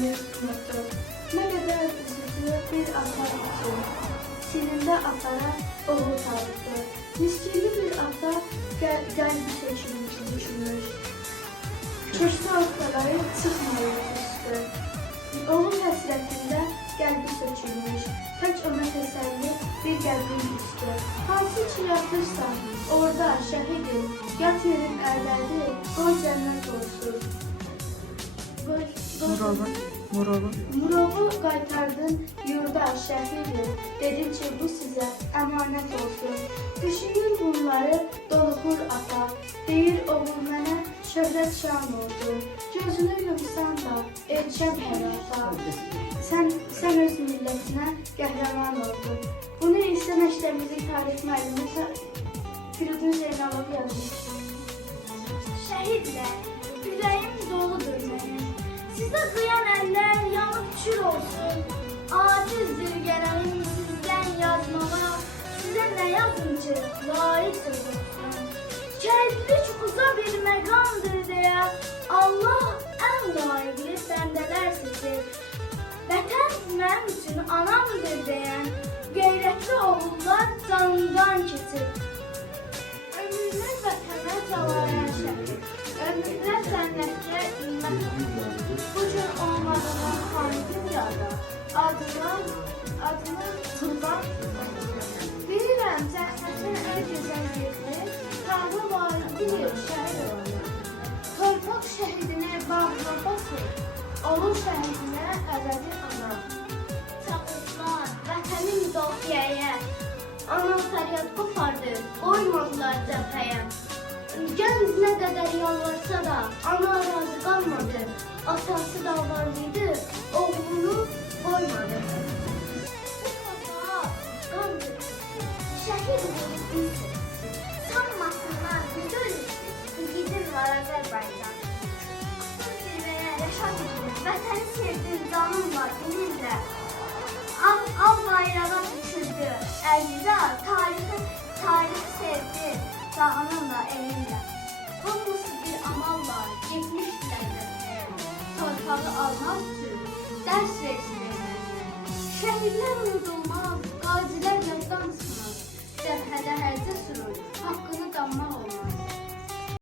ömür mutlu. Ne kadar üzücü bir ata için. Sininde atara oğul tarıktı. Miskinli bir ata qəlbi seçilmiş, düşünmüş. Köşkü ortaları çıxmayıb üstü. Oğul həsrətində qəlbi sökülmüş. Tək ona təsəlli bir qəlbin üstü. Hansı için yatırsan, orada şəhidim, yat yerin ərlədi, qoy cənnət olsun. Murovu qaytardın yurda şəhidim, dedin ki bu sizə əmanət olsun. Düşünür bunları doluxur ata, deyir oğul mənə şöhrət şan oldu. Gözünü yumsan da erkən həyata, sən öz millətinə qəhrəman oldun. Bunu isə məktəbimizin tarix müəllimi Firidun Zeynalov yazmış. Şəhidlər, ürəyim doludur mənim. Sizə qıyan əllər yanıb kül olsun. Acizdir gələnim sizdən yazmağa. Sizə nə yazım ki, layiq söz olsun. Kəndlik uza bir məqamdır deyə Allah ən layiqli bəndələr seçir. Vətən mənim üçün anamdır deyən qeyrətli oğullar canından keçir. Ömürlər vətənə calayan şəhid, ömürlər cənnətə ümmət olsun. Bu gün olmadığına xanıqın yada, adını qurban bilirəm cənnətin ən gözəl yeri, Tanrı var bilir şəhid olanı. Torpaq şəhidinə bağla basır, olur şəhidinə əbədi ana. Çağırlar vətəni müdafiəyə, ana fəryad qopardı, qoymadılar cəbhəyə. Gənc nə qədər yalvarsa da, ana razı qalmadı. Atası davranlıydı, oğlunu qoymadı. Bu torpağa qan döküldü, şəhid olub bilsin. Sanmasınlar biz ölürsün, yiğidim var Azərbaycan. Zirvəyə rəşad edin, vətəni sevdin, canım var dininlə. Al bayrağa düşürdü, əlidə tarixi sevdi, canımla elinlə. Hamısı bir amal var, getmişdilər cəbhəyə. Torpağı almaq üçün dərs versinlər. Şəhidlər unudulmaz, qazilər yaddan sınır. Cəbhədə hərcə sürür, haqqını qanmaq